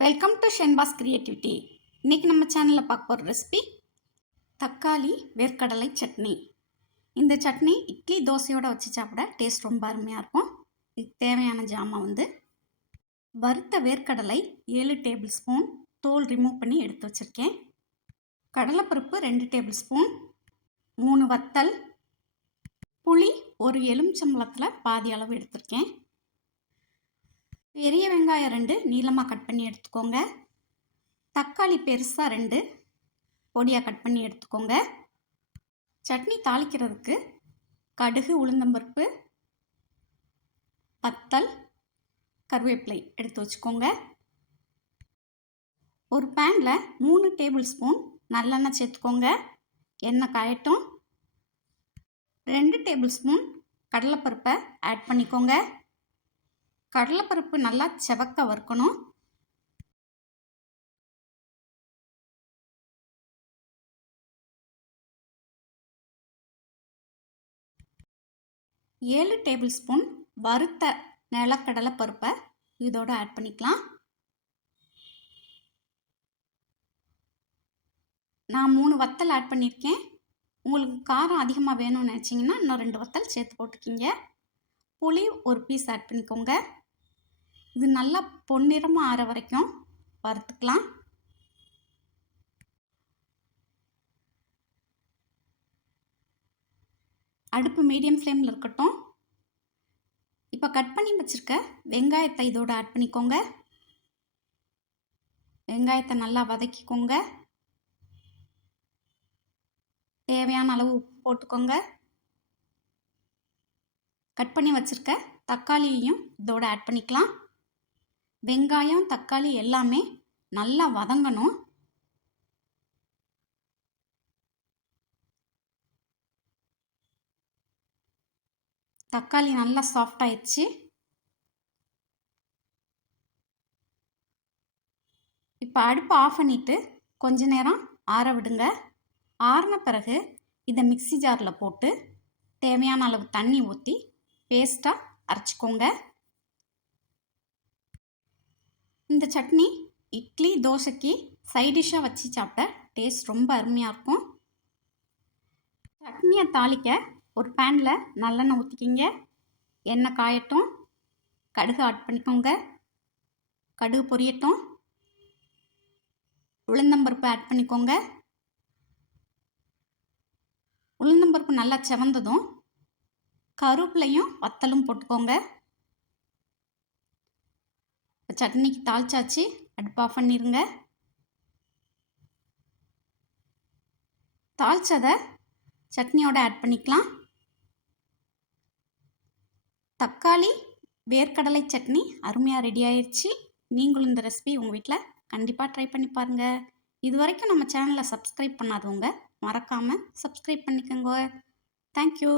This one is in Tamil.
வெல்கம் டு ஷென்பாஸ் கிரியேட்டிவிட்டி இன்றைக்கி நம்ம சேனலில் பார்க்க போகிற ரெசிபி தக்காளி வேர்க்கடலை சட்னி. இந்த சட்னி இட்லி தோசையோடு வச்சு சாப்பிட டேஸ்ட் ரொம்ப அருமையாக இருக்கும். இதுக்கு தேவையான ஜாமான் வந்து வறுத்த வேர்க்கடலை ஏழு டேபிள் ஸ்பூன் தோல் ரிமூவ் பண்ணி எடுத்து வச்சுருக்கேன். கடலைப்பருப்பு ரெண்டு டேபிள் ஸ்பூன் மூணு வத்தல் புளி ஒரு எலுமிச்சம்பழத்தில் பாதி அளவு எடுத்திருக்கேன். பெரிய வெங்காயம் ரெண்டு நீளமாக கட் பண்ணி எடுத்துக்கோங்க. தக்காளி பெருசாக ரெண்டு பொடியாக கட் பண்ணி எடுத்துக்கோங்க. சட்னி தாளிக்கிறதுக்கு கடுகு உளுந்தம்பருப்பு பத்தல் கருவேப்பிலை எடுத்து வச்சுக்கோங்க. ஒரு பேனில் மூணு டேபிள் ஸ்பூன் நல்லெண்ணெய் சேர்த்துக்கோங்க. எண்ணெய் காயட்டும். ரெண்டு டேபிள் ஸ்பூன் கடலைப்பருப்பை ஆட் பண்ணிக்கோங்க. கடலைப்பருப்பு நல்லா செவக்க வறுக்கணும். ஏழு டேபிள் ஸ்பூன் வறுத்த நிலக்கடலை பருப்பை இதோட ஆட் பண்ணிக்கலாம். நான் மூணு வத்தல் ஆட் பண்ணியிருக்கேன். உங்களுக்கு காரம் அதிகமாக வேணும்னு நினச்சிங்கன்னா இன்னும் ரெண்டு வத்தல் சேர்த்து போட்டுக்கிங்க. புளி ஒரு பீஸ் ஆட் பண்ணிக்கோங்க. இது நல்லா பொன்னிறமாக ஆற வரைக்கும் வறுத்துக்கலாம். அடுப்பு மீடியம் ஃப்ளேமில் இருக்கட்டும். இப்போ கட் பண்ணி வச்சுருக்க வெங்காயத்தை இதோடு ஆட் பண்ணிக்கோங்க. வெங்காயத்தை நல்லா வதக்கிக்கோங்க. தேவையான அளவு உப்பு போட்டுக்கோங்க. கட் பண்ணி வச்சுருக்க தக்காளியையும் இதோடு ஆட் பண்ணிக்கலாம். வெங்காயம் தக்காளி எல்லாமே நல்லா வதங்கணும். தக்காளி நல்லா சாஃப்ட் ஆயிடுச்சு. இப்போ அடுப்பை ஆஃப் பண்ணிவிட்டு கொஞ்ச நேரம் ஆற விடுங்க. ஆறின பிறகு இதை மிக்சி ஜாரில் போட்டு தேவையான அளவு தண்ணி ஊற்றி பேஸ்ட்டாக அரைச்சிக்கோங்க. இந்த சட்னி இட்லி தோசைக்கு சைடிஷ்ஷாக வச்சு சாப்பிட்ட டேஸ்ட் ரொம்ப அருமையாக இருக்கும். சட்னியை தாளிக்க ஒரு பேனில் நல்லெண்ணெய் ஊற்றிக்கிங்க எண்ணெய் காயட்டும். கடுகு ஆட் பண்ணிக்கோங்க. கடுகு பொரியட்டும். உளுந்தம்பருப்பு ஆட் பண்ணிக்கோங்க. உளுந்தம்பருப்பு நல்லா செவந்ததும் கருவேப்பிலையும் வத்தலும் போட்டுக்கோங்க. சட்னிக்கு தாளிச்சாச்சு. அடுப்பு ஆஃப் பண்ணிடுங்க தாளிச்சதை சட்னியோட ஆட் பண்ணிக்கலாம். தக்காளி வேர்க்கடலை சட்னி அருமையாக ரெடி ஆயிடுச்சு நீங்களும் இந்த ரெசிபி உங்கள் வீட்டில் கண்டிப்பாக ட்ரை பண்ணி பாருங்கள் இது வரைக்கும் நம்ம சேனலை சப்ஸ்கிரைப் பண்ணாதவங்க மறக்காமல் சப்ஸ்கிரைப் பண்ணிக்கோங்க. தேங்க்யூ